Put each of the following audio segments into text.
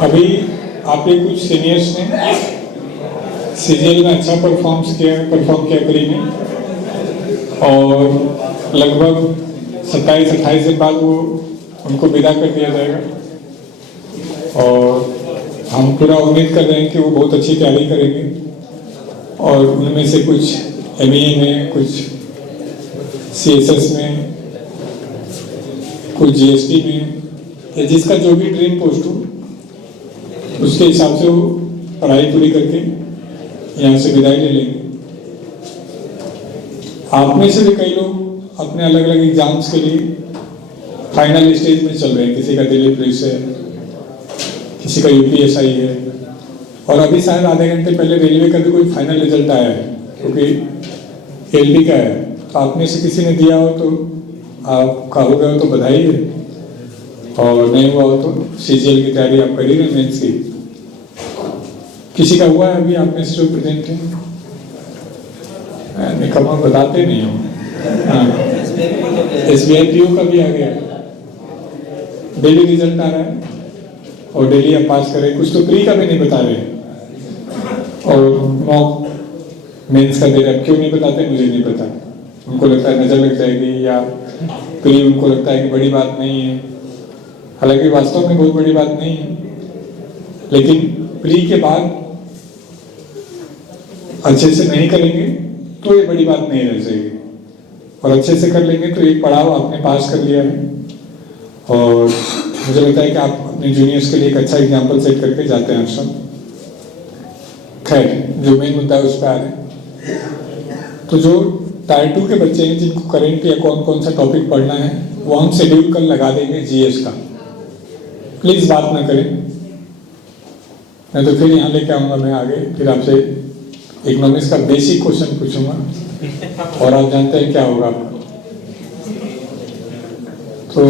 अभी आपके कुछ सीनियर्स ने सीजीएल में अच्छा परफॉर्म किया करीब में, और लगभग 27-28 दिन बाद वो उनको विदा कर दिया जाएगा। और हम पूरा उम्मीद कर रहे हैं कि वो बहुत अच्छी तैयारी करेंगे, और उनमें से कुछ एमईए में, कुछ सीएसएस में, कुछ जीएसटी में, या जिसका जो भी ड्रीम पोस्ट हो उसके हिसाब से वो पढ़ाई पूरी करके यहाँ से विदाई ले लेंगे। आप में से भी कई लोग अपने अलग अलग एग्जाम्स के लिए फाइनल स्टेज में चल रहे हैं। किसी का दिल्ली पुलिस है, किसी का यूपीएसआई है, और अभी शायद आधे घंटे पहले रेलवे का भी कोई फाइनल रिजल्ट आया है, क्योंकि एलपी का है। तो आप में से किसी ने दिया हो तो आपका हो गया हो तो बधाई है, और नहीं हुआ हो तो सीजीएल की तैयारी आप कर ही रहे मेंस की। किसी का हुआ है अभी आप में से जो प्रेजेंट है? निकम्मा बताते नहीं हो। एसबीआई पीओ का भी आ गया, डेली रिजल्ट आ रहा है, और डेली आप पास करें। कुछ तो प्री का भी नहीं बता रहे, और मॉक मेंस का दे रहे। क्यों नहीं बताते मुझे नहीं पता। उनको लगता है नजर लग जाएगी, या प्री उनको लगता है कि बड़ी बात नहीं है। हालांकि वास्तव में बहुत बड़ी बात नहीं है, लेकिन प्री के बाद अच्छे से नहीं करेंगे तो ये बड़ी बात नहीं रह जाएगी, और अच्छे से कर लेंगे तो एक पड़ाव आपने पास कर लिया है। और मुझे लगता है कि आप अपने जूनियर्स के लिए एक अच्छा एग्जाम्पल सेट करके जाते हैं आप सब। खैर, जो मेन मुद्दा है उस पर आ रहे हैं। तो जो टायर 2 के बच्चे हैं जिनको करंट या कौन कौन सा टॉपिक पढ़ना है, वो हम शेड्यूल कल लगा देंगे जीएस का। प्लीज बात ना करें, नहीं तो फिर यहाँ लेके आऊंगा मैं आगे, फिर आपसे इकोनॉमिक्स का बेसिक क्वेश्चन पूछूंगा, और आप जानते हैं क्या होगा आपको। तो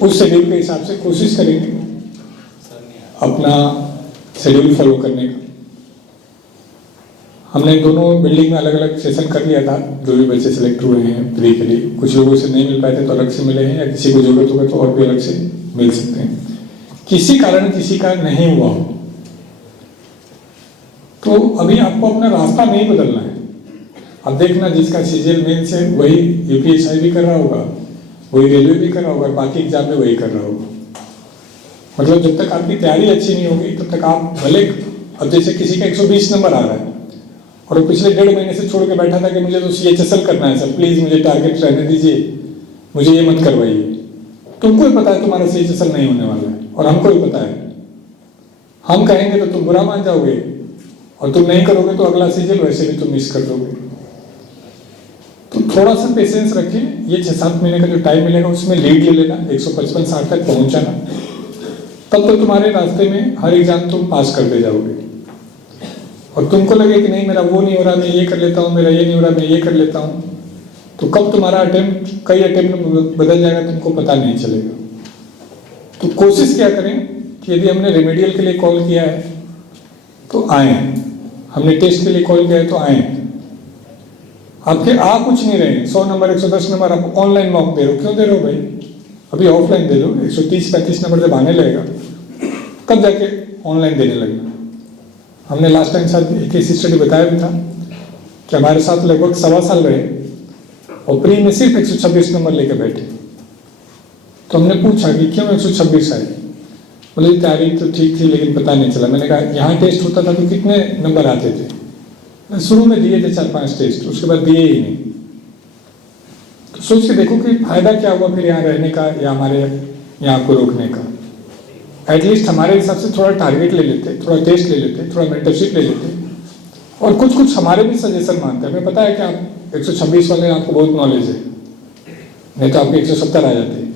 उस शेड्यूल के हिसाब से कोशिश करेंगे अपना शेड्यूल फॉलो करने का। हमने दोनों बिल्डिंग में अलग अलग सेशन कर लिया था, जो भी बच्चे सेलेक्ट हुए हैं प्री के लिए। कुछ लोगों से नहीं मिल पाए थे तो अलग से मिले हैं, या किसी को जरूरत होगा तो और भी अलग से मिल सकते हैं। किसी कारण किसी का नहीं हुआ हो तो अभी आपको अपना रास्ता नहीं बदलना है। अब देखना, जिसका सीजीएल मेंस है वही यूपीएसआई भी कर रहा होगा, वही रेलवे भी कर रहा होगा, बाकी एग्जाम में वही कर रहा होगा। मतलब जब तक आपकी तैयारी अच्छी नहीं होगी तब तक आप भले, अब जैसे किसी का 120 नंबर आ रहा है और वो पिछले 1.5 महीने से छोड़ के बैठा था कि मुझे तो सीएचएसएल करना है सर, प्लीज मुझे टारगेट रहने दीजिए, मुझे ये मत करवाइए। तुमको ही पता है तुम्हारा सीएचएसएल नहीं होने वाला है, और हमको ही पता है। हम कहेंगे तो तुम बुरा मान जाओगे, और तुम नहीं करोगे तो अगला सीजीएल वैसे भी तुम मिस कर दोगे। तो थोड़ा सा पेशेंस रखें। ये 6-7 महीने का जो टाइम मिलेगा उसमें लीड ले लेना, 155-60 तक पहुंचाना, तब तो तुम्हारे रास्ते में हर एग्जाम तुम पास करते जाओगे। और तुमको लगे कि नहीं मेरा वो नहीं हो रहा, मैं ये कर लेता हूँ, मेरा ये नहीं हो रहा, मैं ये कर लेता हूँ, तो कब तुम्हारा अटेम्प्ट कई अटेम्प्ट में बदल जाएगा तुमको पता नहीं चलेगा। तो कोशिश क्या करें कि यदि हमने रेमेडियल के लिए कॉल किया है तो आए, हमने टेस्ट के लिए कॉल किया है तो आए। आपके आ कुछ नहीं रहे, 100 नंबर 110 नंबर आप ऑनलाइन मॉक दे रहे हो। क्यों दे रहे हो भाई? अभी ऑफलाइन दे लो, 130-35 नंबर जब आने लगेगा तब जाके ऑनलाइन देने लगना। हमने लास्ट टाइम साथ एक केस स्टडी बताया भी था कि हमारे साथ लगभग 1.25 साल रहे और प्री में सिर्फ 126 नंबर लेके बैठे। तो हमने पूछा कि क्यों 126 आए? बोले तैयारी तो ठीक थी लेकिन पता नहीं चला। मैंने कहा यहाँ टेस्ट होता था तो कितने नंबर आते थे? शुरू में दिए थे 4-5 टेस्ट, उसके बाद दिए ही नहीं। तो सोच के देखो कि फायदा क्या हुआ फिर यहाँ रहने का या हमारे यहाँ को रोकने का। एटलीस्ट हमारे हिसाब से थोड़ा टारगेट ले लेते, थोड़ा टेस्ट ले लेते, थोड़ा मेंटरशिप ले लेते, और कुछ कुछ हमारे भी सजेशन मानते हैं। हमें पता है कि आप 126 वाले आपको बहुत नॉलेज है, नहीं तो आपके 170 आ जाते।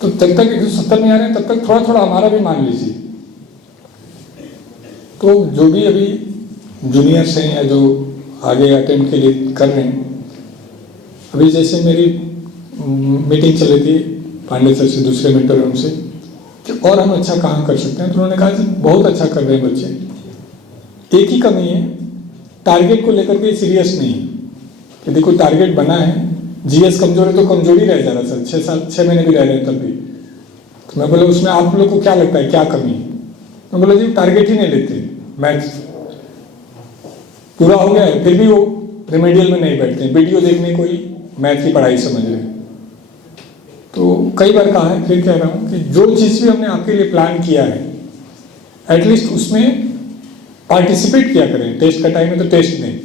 तो जब तक 170 नहीं आ रहे तब तक थोड़ा थोड़ा हमारा भी मान लीजिए। तो जो भी अभी जूनियर्स हैं या जो आगे अटेम्प्ट के लिए कर रहे हैं, अभी जैसे मेरी मीटिंग चल रही थी पांडे सर से, दूसरे मेंटर हैं उनसे, कि और हम अच्छा काम कर सकते हैं। तो उन्होंने कहा कि बहुत अच्छा कर रहे हैं बच्चे, एक ही कमी है टारगेट को लेकर के सीरियस नहीं है। यदि कोई टारगेट बना है, जीएस कमजोर है तो कमजोरी रह जा रहा सर, 6 महीने भी रह रहे हैं तब भी। तो मैं बोला उसमें आप लोग को क्या लगता है क्या कमी है? मैं बोला जी टारगेट ही नहीं लेते, मैथ्स पूरा हो गया है फिर भी वो रिमेडियल में नहीं बैठते, वीडियो देखने को ही मैथ की पढ़ाई समझ रहे हैं। तो कई बार कहा है, फिर कह रहा हूँ कि जो चीज़ भी हमने आपके लिए प्लान किया है एटलीस्ट उसमें पार्टिसिपेट किया करें। टेस्ट का टाइम है तो टेस्ट दें,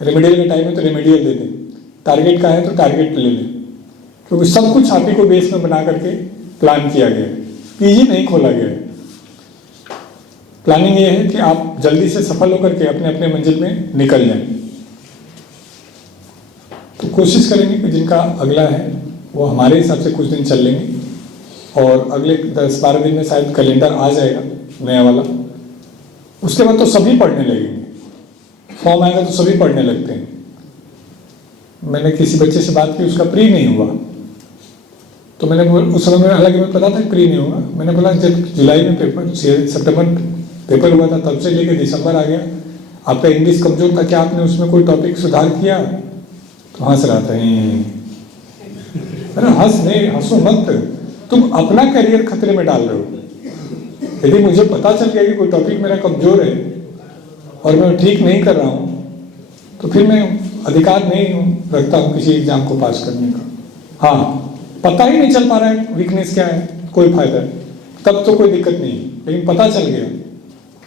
रेमेडियल का टाइम है तो रेमेडियल दे दें, टारगेट का है तो टारगेट ले लें, क्योंकि सब कुछ आप ही को बेस में बना करके प्लान किया गया है, पीजी नहीं खोला गया है। प्लानिंग ये है कि आप जल्दी से सफल होकर के अपने अपने मंजिल में निकल जाएं। तो कोशिश करेंगे कि जिनका अगला है वो हमारे हिसाब से कुछ दिन चल लेंगे और अगले 10-12 दिन में शायद कैलेंडर आ जाएगा नया वाला। उसके बाद तो सभी पढ़ने लगेंगे, फॉर्म आएगा तो सभी पढ़ने लगते हैं। मैंने किसी बच्चे से बात की, उसका प्री नहीं हुआ, तो मैंने उस समय में, हालांकि मैं पता था प्री नहीं होगा, मैंने बोला जब जुलाई में पेपर, सितंबर पेपर हुआ था तब से लेकर दिसंबर आ गया, आपका इंग्लिश कमजोर था, क्या आपने उसमें कोई टॉपिक सुधार किया? तो हंस रहा था। अरे हंसो मत, तुम अपना करियर खतरे में डाल रहे हो। यदि मुझे पता चल गया कि कोई टॉपिक मेरा कमजोर है और मैं ठीक नहीं कर रहा हूँ तो फिर मैं अधिकार नहीं रखता हूँ किसी एग्जाम को पास करने का। हाँ, पता ही नहीं चल पा रहा है वीकनेस क्या है, कोई फायदा है, तब तो कोई दिक्कत नहीं, लेकिन पता चल गया।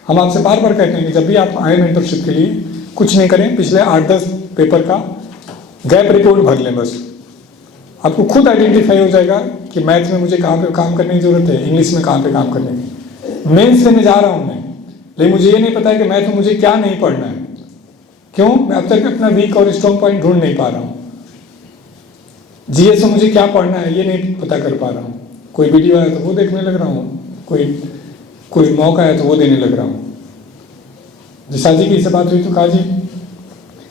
हम आपसे बार बार कहते हैं कि जब भी आप आए मेंटरशिप के लिए कुछ नहीं करें, पिछले 8-10 पेपर का गैप रिपोर्ट भर लें बस। आपको खुद आइडेंटिफाई हो जाएगा कि मैथ में मुझे कहाँ पे काम करने की जरूरत है, इंग्लिश में कहाँ पे काम करने की। मेंस देने जा रहा हूँ मैं, लेकिन मुझे ये नहीं पता है कि मैथ में मुझे क्या नहीं पढ़ना है। क्यों? मैं अब तक अपना वीक और स्ट्रॉन्ग पॉइंट ढूंढ नहीं पा रहा हूँ। जीएस में मुझे क्या पढ़ना है ये नहीं पता कर पा रहा हूँ। कोई वीडियो आया तो वो देखने लग रहा हूँ, कोई मौका है तो वो देने लग रहा हूँ। जिसा जी की से बात हुई तो कहा जी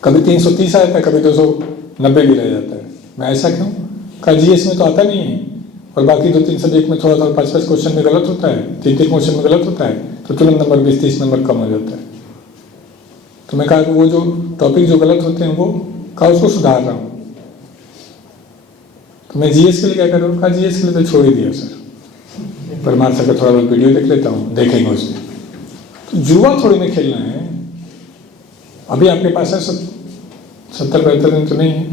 कभी 330 आता है, कभी 290 भी रह जाता है। मैं ऐसा क्यों? कहा जीएस में तो आता नहीं है और बाकी 2-3 सब्जेक्ट में थोड़ा 5-5 क्वेश्चन में गलत होता है, 3-3 क्वेश्चन में गलत होता है, तो तुरंत नंबर 20-30 नंबर कम हो जाता है। तो मैं कहा कि वो जो टॉपिक जो गलत होते हैं वो कहा उसको सुधार रहा हूँ। तो मैं जीएस के लिए क्या कर रहा हूँ? कहा जीएस के लिए तो छोड़ ही दिया सर, परमार्थ का थोड़ा बहुत वीडियो देख लेता हूँ, देखेंगे उसमें। तो जुआ थोड़ी ना खेलना है। अभी आपके पास है 70-72 दिन तो नहीं है,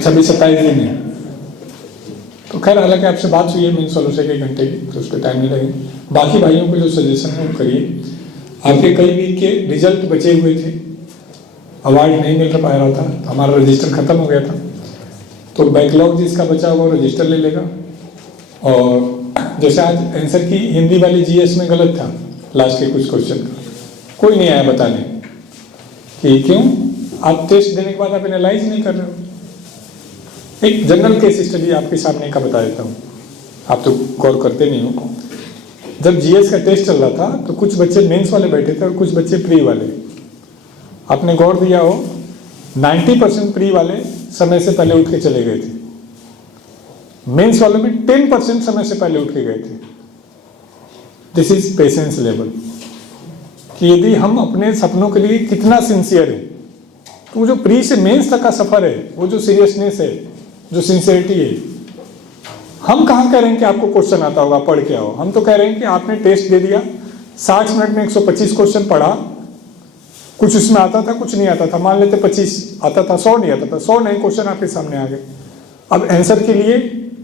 26-27 दिन है। तो खैर हालांकि आपसे बात हुई है मीन्स वालों से 1 घंटे की, तो उस पर टाइम नहीं लगेगा। बाकी भाइयों को जो सजेशन है वो करिए। आपके कई वीक के रिजल्ट बचे हुए थे, अवार्ड नहीं मिल पा रहा था, तो हमारा रजिस्टर खत्म हो गया था, तो बैकलॉग जिसका बचा हुआ रजिस्टर ले लेगा। और जैसे आज आंसर की हिंदी वाली जीएस में गलत था लास्ट के कुछ क्वेश्चन का, कोई नहीं आया बताने कि क्यों, आप टेस्ट देने के बाद आप एनालाइज नहीं कर रहे हो। एक जनरल केस स्टडी आपके सामने का बता देता हूँ, आप तो गौर करते नहीं हो। जब जीएस का टेस्ट चल रहा था तो कुछ बच्चे मेंस वाले बैठे थे और कुछ बच्चे प्री वाले। आपने गौर दिया हो 90% प्री वाले समय से पहले उठ के चले गए थे, मेंस वालों में 10% समय से पहले उठ के गए थे। दिस इज पेशेंस लेवल, कि यदि हम अपने सपनों के लिए कितना सिंसियर है, तो वो जो प्री से मेंस तक का सफर है, वो जो सीरियसनेस है, जो सिंसियरिटी है, हम कहाँ कह रहे हैं कि आपको क्वेश्चन आता होगा पढ़ के आओ। हम तो कह रहे हैं कि आपने टेस्ट दे दिया, 60 मिनट में 125 क्वेश्चन पढ़ा, कुछ उसमें आता था कुछ नहीं आता था, मान लेते 25 आता था, 100 नहीं आता था, 100 नए क्वेश्चन आपके सामने आ गए। अब आंसर के लिए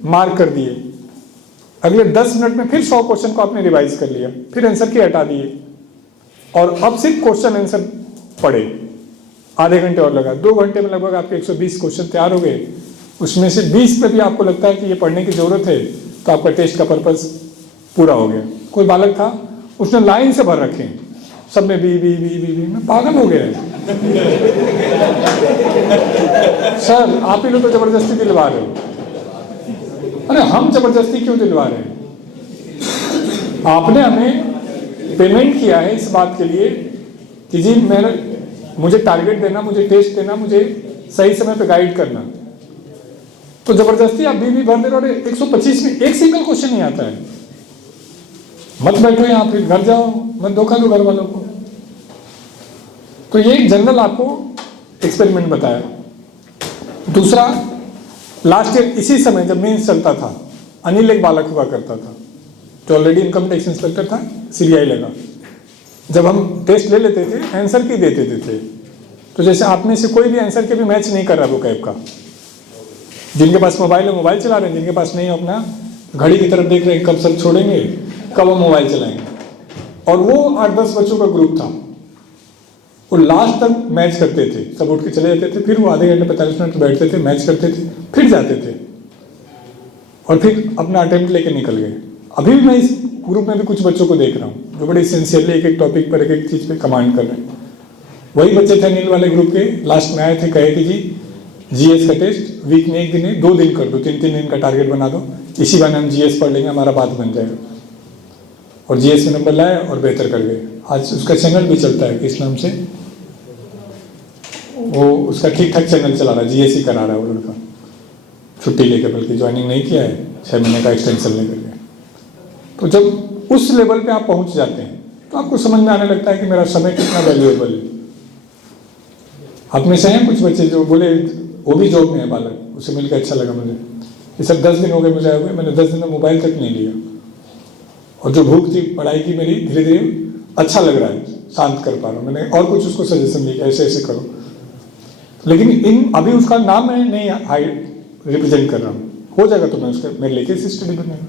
मार्क कर दिए, अगले 10 मिनट में फिर 100 क्वेश्चन को आपने रिवाइज कर लिया, फिर आंसर की हटा दिए और अब सिर्फ क्वेश्चन आंसर पढ़े। आधे घंटे और लगा, 2 घंटे में लगभग आपके 120 क्वेश्चन तैयार हो गए। उसमें से 20 पे भी आपको लगता है कि ये पढ़ने की जरूरत है, तो आपका टेस्ट का पर्पस पूरा हो गया। कोई बालक था, उसने लाइन से भर रखे, सब में बी बी बी बी बी, मैं पागल हो गया सर, आप ही लोग तो जबरदस्ती दिलवा रहे हो। अरे हम जबरदस्ती क्यों दिलवा रहे हैं? आपने हमें पेमेंट किया है इस बात के लिए कि जी मुझे टारगेट देना, मुझे टेस्ट देना, मुझे सही समय पे गाइड करना, तो जबरदस्ती आप बी भर दे रहे हो। 125 में एक सिंगल क्वेश्चन नहीं आता है। मत बैठो यहाँ, फिर घर जाओ, मत धोखा दो घर वालों को। तो ये एक जनरल आपको एक्सपेरिमेंट बताया। दूसरा, लास्ट ईयर इसी समय जब मेंस चलता था, अनिल एक बालक हुआ करता था जो ऑलरेडी इनकम टैक्स इंस्पेक्टर था, सीबीआई लगा। जब हम टेस्ट ले लेते थे आंसर की देते थे, तो जैसे आप में से कोई भी आंसर के भी मैच नहीं कर रहा वो कैब का। जिनके पास मोबाइल है मोबाइल चला रहे हैं, जिनके पास नहीं है अपना घड़ी की तरफ देख रहे हैं, कब सर छोड़ेंगे, कब हम मोबाइल चलाएंगे। और वो 8-10 बच्चों का ग्रुप था, वो लास्ट तक मैच करते थे, सब उठ के चले जाते थे, फिर वो आधे घंटे 45 मिनट बैठते थे, मैच करते थे, फिर जाते थे और फिर अपना अटेम्प्ट लेके निकल गए। अभी भी मैं इस ग्रुप में भी कुछ बच्चों को देख रहा हूँ जो बड़े सिंसियरली एक एक टॉपिक पर एक एक चीज़ पे कमांड कर रहे हैं। वही बच्चे थे अनिल वाले ग्रुप के, लास्ट में आए थे, कहे कि जी जीएस का टेस्ट वीक में 1 दिन है, 2 दिन कर दो, 3-3 दिन का टारगेट बना दो, इसी बहाने हम जीएस पढ़ लेंगे, हमारा बात बन जाएगा। और जीएस में नंबर लाए और बेहतर कर गए। आज उसका चैनल भी चलता है, किस नाम से, वो उसका ठीक ठाक चैनल चला रहा है, जीएस ही करा रहा है वो लड़का, छुट्टी लेकर, बल्कि ज्वाइनिंग नहीं किया है, 6 महीने का एक्सटेंशन लेकर के। तो जब उस लेवल पे आप पहुंच जाते हैं तो आपको समझ में आने लगता है कि मेरा समय कितना वैल्यूएबल है। आप में से हैं कुछ बच्चे जो बोले, वो भी जॉब में है बालक, उससे मिलकर अच्छा लगा मुझे, ये सब 10 दिन हो गए मुझे आए हुए, मैंने 10 दिन में मोबाइल तक नहीं लिया। और जो भूख थी पढ़ाई की मेरी धीरे धीरे अच्छा लग रहा है, शांत कर पा रहा हूँ। मैंने और कुछ उसको सजेशन दिया, ऐसे ऐसे करो। लेकिन इन अभी उसका नाम मैं नहीं रिप्रेजेंट कर रहा हूँ, हो जाएगा तो मैं उसका मेरे लेके स्टडी बनेगा।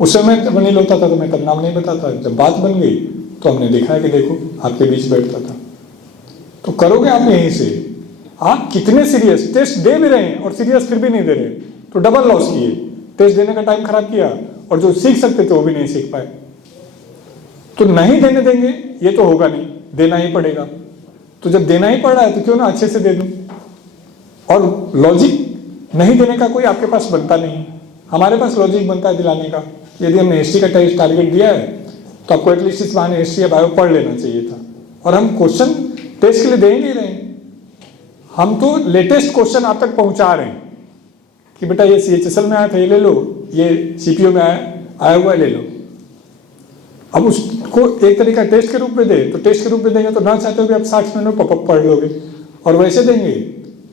उस समय जब नहीं होता था तो मैं तब नाम नहीं बताता, जब बात बन गई तो हमने देखा कि देखो आपके बीच बैठता था। तो करोगे आप यहीं से, आप कितने सीरियस, टेस्ट दे भी रहे हैं और सीरियस फिर भी नहीं दे रहे, तो डबल लॉस किए, टेस्ट देने का टाइम खराब किया और जो सीख सकते थे वो भी नहीं सीख पाए। तो नहीं देने देंगे ये तो होगा नहीं, देना ही पड़ेगा। तो जब देना ही पड़ रहा है तो क्यों ना अच्छे से दे दूं। और लॉजिक नहीं देने का कोई आपके पास बनता नहीं, हमारे पास लॉजिक बनता है दिलाने का। यदि हमने हिस्ट्री का टेस्ट टारगेट दिया है तो आपको एटलीस्ट इस बहाने हिस्ट्री या बायो पढ़ लेना चाहिए था। और हम क्वेश्चन टेस्ट के लिए दे ही नहीं रहे, हम तो लेटेस्ट क्वेश्चन आप तक पहुंचा रहे हैं कि बेटा ये CHSL में आया था, ये ले लो, ये CPO में आया हुआ है, ले लो। अब उसको एक तरीका टेस्ट के रूप में दे, तो टेस्ट के रूप में देंगे तो ना चाहते हुए आप 60 मिनट में पॉपअप पढ़ लोगे, और वैसे देंगे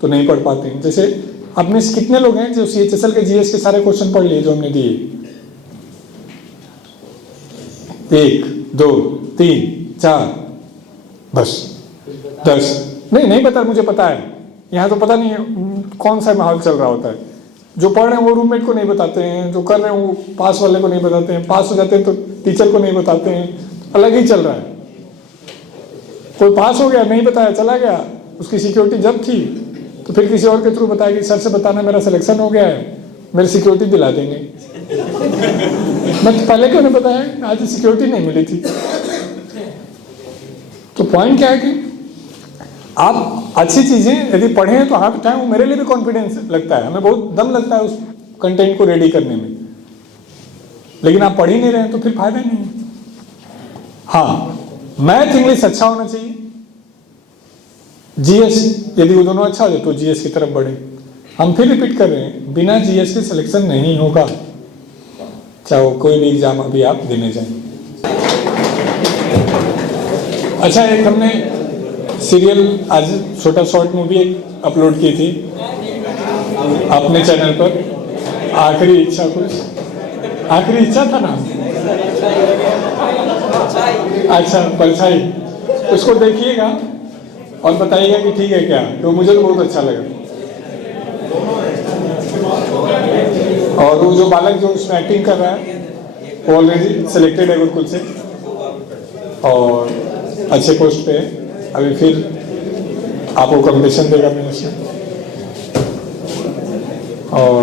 तो नहीं पढ़ पाते हैं। जैसे आप में से कितने लोग हैं जो CHSL के GS के सारे क्वेश्चन पढ़ लिए जो हमने दिए? 1, 2, 3, 4, बस 10 नहीं पता, मुझे पता है। यहाँ तो पता नहीं कौन सा माहौल चल रहा होता है। जो पढ़ रहे हैं वो रूममेट को नहीं बताते हैं, जो कर रहे हैं वो पास वाले को नहीं बताते हैं, पास हो जाते हैं तो टीचर को नहीं बताते हैं, अलग ही चल रहा है। कोई पास हो गया नहीं बताया चला गया, उसकी सिक्योरिटी जब थी तो फिर किसी और के थ्रू बताया कि सर से बताना मेरा सिलेक्शन हो गया है, मेरी सिक्योरिटी दिला देंगे। मैं तो पहले क्यों नहीं बताया, आज सिक्योरिटी नहीं मिली थी। तो पॉइंट क्या है कि आप अच्छी चीजें यदि पढ़ें तो हाथ उठाएं, वो मेरे लिए भी कॉन्फिडेंस लगता है, हमें बहुत दम लगता है उस कंटेंट को रेडी करने में। लेकिन आप पढ़ ही नहीं रहे हैं तो फिर फायदा नहीं है। हाँ, मैथ इंग्लिश अच्छा होना चाहिए, जीएस यदि वो दोनों अच्छा हो जाए तो जीएस की तरफ बढ़े। हम फिर रिपीट कर रहे हैं, बिना जीएस के सिलेक्शन नहीं होगा, चाहे कोई भी एग्जाम अभी आप देने जाएं। अच्छा, एक हमने सीरियल आज छोटा शॉर्ट मूवी एक अपलोड की थी अपने चैनल पर, आखिरी इच्छा, कुछ आखिरी इच्छा था ना, अच्छा परछाई, उसको देखिएगा और बताइएगा कि ठीक है क्या। तो मुझे तो बहुत अच्छा लगा। और वो जो बालक जो उसमें एक्टिंग कर रहा है वो ऑलरेडी सिलेक्टेड है गुरुकुल से और अच्छे पोस्ट पे है। अभी फिर आपको कंपटीशन देगा मिनिस्टर, और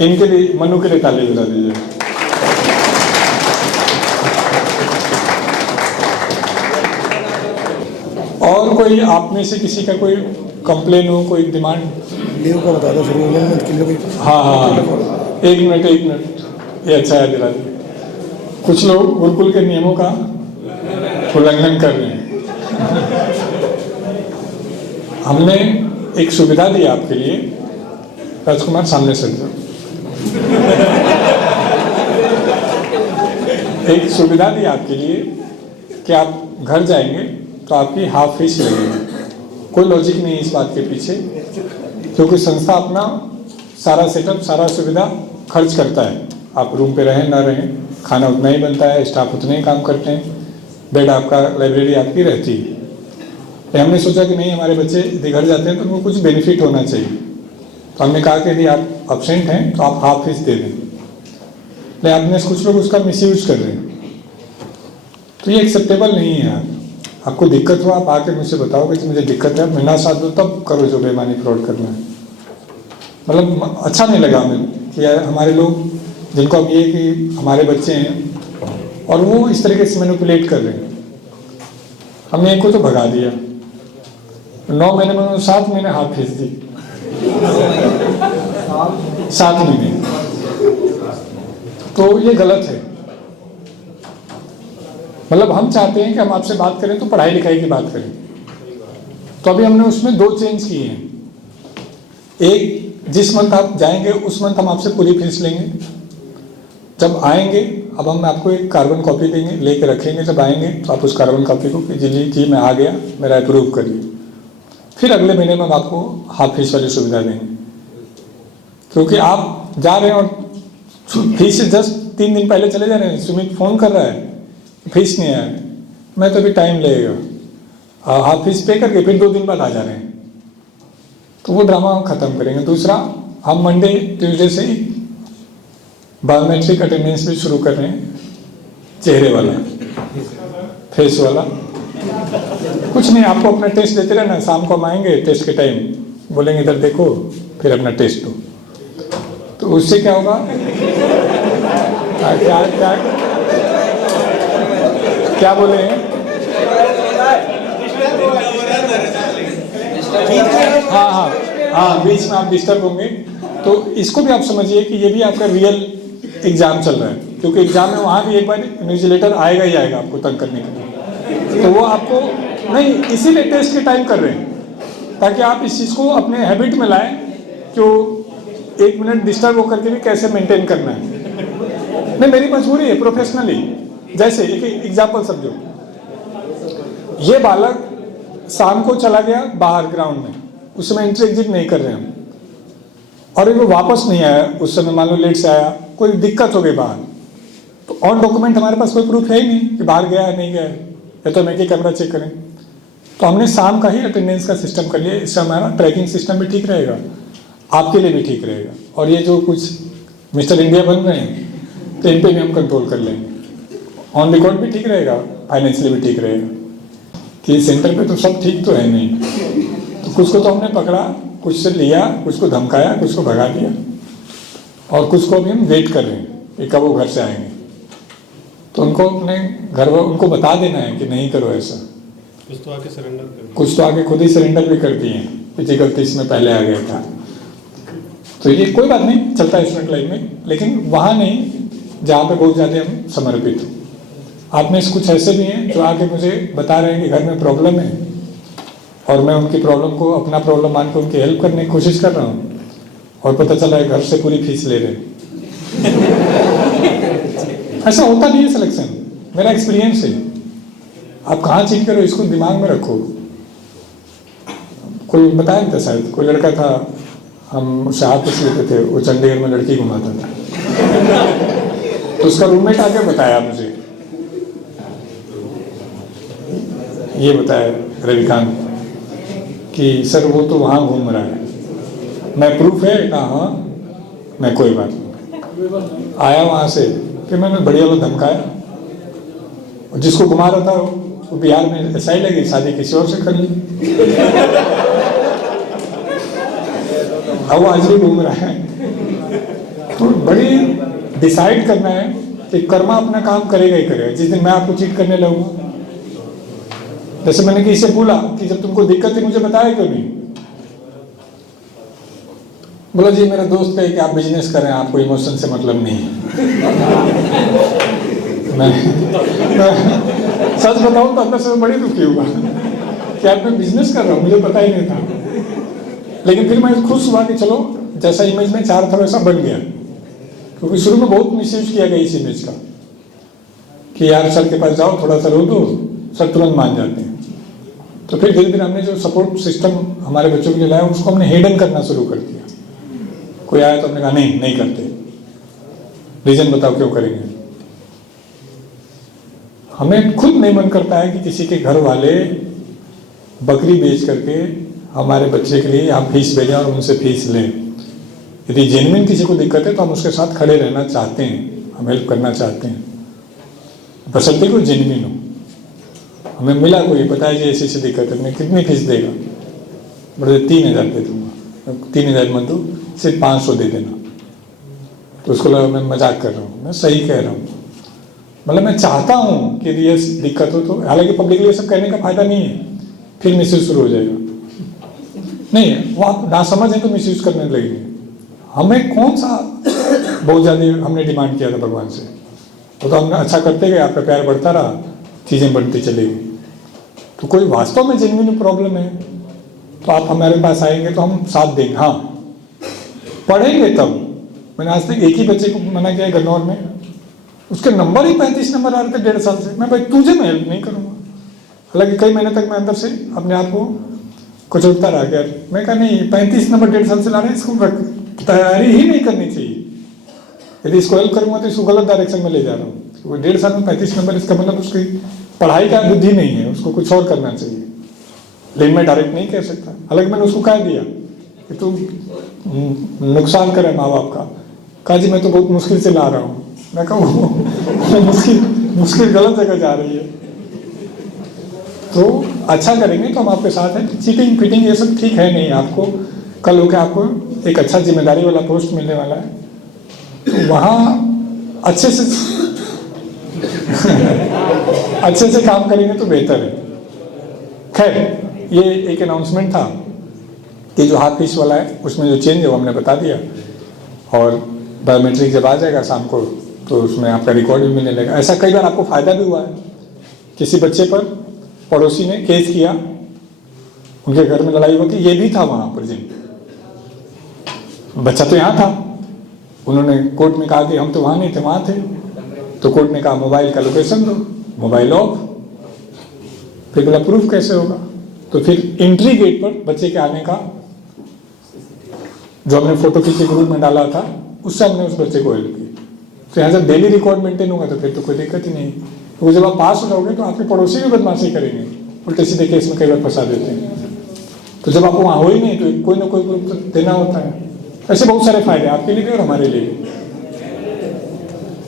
इनके लिए, मनु के लिए ताली बजा दीजिए। और कोई आप में से किसी का कोई कंप्लेन हो, कोई डिमांड? लीव का बता दो फिर। हाँ, 1 मिनट, ये अच्छा है दिला दी। कुछ लोग गुरुकुल के नियमों का उल्लंघन कर रहे हैं। हमने एक सुविधा दी आपके लिए, राजकुमार सामने से एक सुविधा दी आपके लिए कि आप घर जाएंगे तो आपकी हाफ फीस लगेगी। कोई लॉजिक नहीं है इस बात के पीछे, क्योंकि संस्था अपना सारा सेटअप, सारा सुविधा खर्च करता है। आप रूम पे रहें ना रहें, खाना उतना ही बनता है, स्टाफ उतने ही काम करते हैं, बेड आपका, लाइब्रेरी आपकी रहती है। तो हमने सोचा कि नहीं, हमारे बच्चे यदि घर जाते हैं तो उनको कुछ बेनिफिट होना चाहिए। तो हमने कहा कि यदि आप एब्सेंट हैं तो आप हाफ फीस दे दें। लेकिन आपने कुछ लोग उसका मिसयूज कर रहे हैं, तो ये एक्सेप्टेबल नहीं है यार। आपको दिक्कत हो, आप आके मुझसे बताओगे कि मुझे दिक्कत है, महीना साथ दो, तब करो जो बेईमानी फ्रॉड करना है। मतलब अच्छा नहीं लगा हमें कि यार हमारे लोग, जिनको अब ये कि हमारे बच्चे हैं और वो इस तरीके से मैनिपुलेट कर रहे हैं। हमने एक को तो भगा दिया, 9 महीने में उन्होंने 7 महीने हाफ फीस दी, 7 महीने। तो ये गलत है। मतलब हम चाहते हैं कि हम आपसे बात करें तो पढ़ाई लिखाई की बात करें। तो अभी हमने उसमें 2 चेंज किए हैं। एक, जिस मंथ आप जाएंगे उस मंथ हम आपसे पूरी फीस लेंगे। जब आएंगे, अब हम आपको एक कार्बन कॉपी देंगे, लेके रखेंगे। जब आएंगे तो आप उस कार्बन कॉपी को कि जी मैं आ गया, मेरा अप्रूव करिए। फिर अगले महीने में हम आपको हाफ फीस वाली सुविधा देंगे। क्योंकि आप जा रहे हैं और फीस से जस्ट 3 दिन पहले चले जा रहे हैं, सुमित फ़ोन कर रहा है फीस नहीं आया, मैं तो अभी टाइम लगेगा, हाफ फीस पे करके फिर 2 दिन बाद आ जा रहे हैं। तो वो ड्रामा हम ख़त्म करेंगे। दूसरा, हम मंडे ट्यूसडे से ही बायोमेट्रिक अटेंडेंस भी शुरू कर रहे हैं, चेहरे वाला, फेस वाला। कुछ नहीं, आपको अपना टेस्ट देते रहना। शाम को हम आएंगे, टेस्ट के टाइम बोलेंगे इधर देखो, फिर अपना टेस्ट दो। तो उससे क्या होगा, क्या क्या क्या बोले हैं? हाँ, बीच में आप डिस्टर्ब होंगे। तो इसको भी आप समझिए कि ये भी आपका रियल एग्जाम चल रहा है, क्योंकि एग्जाम में वहाँ भी एक बार इन्विजिलेटर आएगा ही आएगा आपको तंग करने के लिए। तो वो आपको नहीं, इसीलिए टेस्ट के टाइम कर रहे हैं, ताकि आप इस चीज़ को अपने हैबिट में लाएं कि 1 मिनट डिस्टर्ब होकर के भी कैसे मेंटेन करना है। नहीं, मेरी मजबूरी है प्रोफेशनली। जैसे एक एग्जाम्पल समझो, ये बालक शाम को चला गया बाहर ग्राउंड में, उस समय एंट्री एग्जिट नहीं कर रहे हम, और वो वापस नहीं आया, उस समय मान लो लेट से आया, कोई दिक्कत हो गई बाहर, तो ऑन डॉक्यूमेंट हमारे पास कोई प्रूफ है ही नहीं कि बाहर गया है नहीं गया है, या तो हम एक ही कैमरा चेक करें। तो हमने शाम का ही अटेंडेंस का सिस्टम कर लिया। इससे हमारा ट्रैकिंग सिस्टम भी ठीक रहेगा, आपके लिए भी ठीक रहेगा, और ये जो कुछ मिस्टर इंडिया बन रहे हैं तो इन पर भी हम कंट्रोल कर लेंगे। ऑन रिकॉर्ड भी ठीक रहेगा, फाइनेंशियली भी ठीक रहेगा कि सेंटर पे तो सब ठीक तो है नहीं। तो कुछ को तो हमने पकड़ा, कुछ से लिया, कुछ को धमकाया, कुछ को भगा दिया, और कुछ को अभी हम वेट कर रहे हैं कि कब वो घर से आएंगे। तो उनको अपने घर उनको बता देना है कि नहीं करो ऐसा। कुछ तो आके सरेंडर कर, कुछ तो आके खुद ही सरेंडर भी कर दिए हैं कि जी गलती इसमें पहले आ गया था। तो ये कोई बात नहीं, चलता है स्टूडेंट लाइफ में, लेकिन वहाँ नहीं जहाँ पे बहुत ज़्यादा हम समर्पित हो। आप में से कुछ ऐसे भी हैं जो आके मुझे बता रहे हैं कि घर में प्रॉब्लम है, और मैं उनकी प्रॉब्लम को अपना प्रॉब्लम मान के उनकी हेल्प करने की कोशिश कर रहा हूँ, और पता चला है घर से पूरी फीस ले रहे। ऐसा होता नहीं है सिलेक्शन, मेरा एक्सपीरियंस है। आप कहाँ चीट करो, इसको दिमाग में रखो। कोई बताया था शायद, कोई लड़का था, हम उससे हाथ पूछ लेते थे, वो चंडीगढ़ में लड़की घुमाता था। तो उसका रूममेट आके बताया मुझे, ये बताया रविकांत कि सर वो तो वहाँ घूम रहा है। मैं प्रूफ है? कहा हाँ। मैं कोई बात नहीं, आया वहाँ से, फिर मैंने बढ़िया वाला धमकाया। और जिसको घुमा रहा था वो बिहार में ऐसा ही लगी, शादी किसी और से कर ली। अब वो आज भी घूम रहा है। तो बड़ी डिसाइड करना है कि कर्मा अपना काम करेगा ही करेगा। जिस दिन मैं आपको चीट करने लगूंगा, जैसे मैंने किसी से बोला कि जब तुमको दिक्कत है मुझे बताया क्यों नहीं? बोला जी मेरा दोस्त कहे कि आप बिजनेस करें, आपको इमोशन से मतलब नहीं है। मैं सच बताऊं तो अंदर से बड़ी दुखी हुआ कि यार मैं बिजनेस कर रहा हूँ, मुझे पता ही नहीं था। लेकिन फिर मैं खुश हुआ कि चलो जैसा इमेज में चाह रहा था वैसा बन गया, क्योंकि शुरू में बहुत मिसयूज किया गया इस इमेज का कि यार सर के पास जाओ, थोड़ा सा रो दो, सर तुरंत मान जाते हैं। तो फिर धीरे धीरे हमने जो सपोर्ट सिस्टम हमारे बच्चों के लिए लाया उसको हमने हिडन करना शुरू कर दिया। कोई आया तो हमने कहा नहीं करते। रीजन बताओ क्यों करेंगे? हमें खुद नहीं मन करता है कि किसी के घर वाले बकरी बेच करके हमारे बच्चे के लिए हम फीस भेजें और उनसे फीस लें। यदि जेन्युइन किसी को दिक्कत है तो हम उसके साथ खड़े रहना चाहते हैं, हम हेल्प करना चाहते हैं, बशर्ते कोई जेन्युइन हो। हमें मिला कोई बताया जी ऐसी दिक्कत है, मैं कितनी फीस देगा? बोले 3,000 दे दूंगा। 3,000 मत दो, सिर्फ 500 दे देना। तो उसको लगा मैं मजाक कर रहा हूँ, मैं सही कह रहा हूँ। मतलब मैं चाहता हूँ कि यदि ये दिक्कत हो तो, हालांकि पब्लिक लिए सब कहने का फायदा नहीं है, फिर मिसयूज शुरू हो जाएगा। नहीं, वो आप ना समझ है तो मिसयूज करने लगेंगे। हमें कौन सा बहुत ज़्यादा हमने डिमांड किया था भगवान से, वो तो हमने अच्छा करते गए, आपका प्यार बढ़ता रहा, चीज़ें बढ़ती चली गई। तो कोई वास्तव में जेन्युइन प्रॉब्लम है तो आप हमारे पास आएंगे तो हम साथ देंगे। हाँ, पढ़ेंगे तब। मैंने आज तक एक ही बच्चे को मना किया है गन्नौर में, उसके नंबर ही 35 नंबर आ रहे थे 1.5 साल से। मैं भाई तुझे मैं हेल्प नहीं करूँगा। हालांकि कई महीने तक मैं अंदर से अपने आप को कुचलता रहा गया। मैं कहा नहीं, 35 नंबर 1.5 साल से ला रहे हैं, इसको तैयारी ही नहीं करनी चाहिए। यदि इसको हेल्प करूँगा तो इसको गलत डायरेक्शन में ले जा रहा हूँ। वो 1.5 साल में 35 नंबर, इसका मतलब उसकी पढ़ाई का बुद्धि नहीं है, उसको कुछ और करना चाहिए। लेकिन मैं डायरेक्ट नहीं कह सकता। हालांकि मैंने उसको कह दिया कि तू नुकसान करे माँ बाप का। कहा जी मैं तो बहुत मुश्किल से ला रहा हूँ। मैं कहूँ मुश्किल गलत जगह जा रही है। तो अच्छा करेंगे तो हम आपके साथ हैं। चीटिंग फिटिंग ये सब ठीक है नहीं। आपको कल होकर आपको एक अच्छा जिम्मेदारी वाला पोस्ट मिलने वाला है, तो वहाँ अच्छे से काम करेंगे तो बेहतर है। खैर, ये एक अनाउंसमेंट था कि जो हाफ फीस वाला है उसमें जो चेंज है वो हमने बता दिया, और बायोमेट्रिक जब आ जाएगा शाम को तो उसमें आपका रिकॉर्ड भी मिलने लगेगा। ऐसा कई बार आपको फायदा भी हुआ है। किसी बच्चे पर पड़ोसी ने केस किया, उनके घर में लड़ाई होती, ये भी था वहाँ पर जिन बच्चा तो यहाँ था, उन्होंने कोर्ट में कहा कि हम तो वहाँ नहीं थे, वहाँ थे। तो कोर्ट ने कहा मोबाइल का लोकेशन दो, मोबाइल ऑफ। फिर बोला प्रूफ कैसे होगा? तो फिर एंट्री गेट पर बच्चे के आने का जो हमने फोटो खींच के ग्रुप में डाला था, उससे हमने उस बच्चे को हेल्प की। तो यहाँ जब डेली रिकॉर्ड मेंटेन होगा तो फिर तो कोई दिक्कत ही नहीं। क्योंकि जब आप पास हो जाओगे तो आपके पड़ोसी भी बदमाशी करेंगे, उल्टे सीधे केस में कई बार फंसा देते हैं। तो जब आपको वहाँ हो ही नहीं तो कोई ना कोई तो देना होता है। ऐसे बहुत सारे फायदे आपके लिए भी और हमारे लिए भी।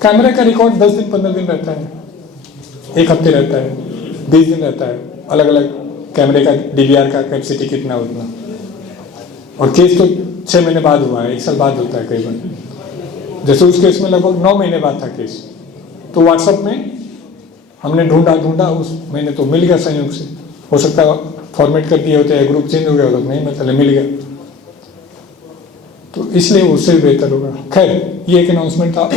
कैमरे का रिकॉर्ड 10 दिन 15 दिन रहता है, 1 हफ्ते रहता है, 20 दिन रहता है। अलग अलग कैमरे का DVR का कैपेसिटी कितना उतना। और केस तो 6 महीने बाद हुआ है, 1 साल बाद होता है कई बार। जैसे उस केस में लगभग 9 महीने बाद था केस, तो व्हाट्सएप में हमने ढूंढा उस महीने तो मिल गया संयोग से। हो सकता है फॉर्मेट कर दिए होते हैं, ग्रुप चेंज हो गया होता, नहीं मतलब मिल गया, तो इसलिए उससे भी बेहतर होगा। खैर, ये एक अनाउंसमेंट था।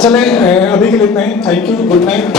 चले अभी के लिए इतना ही। Thank you, good night.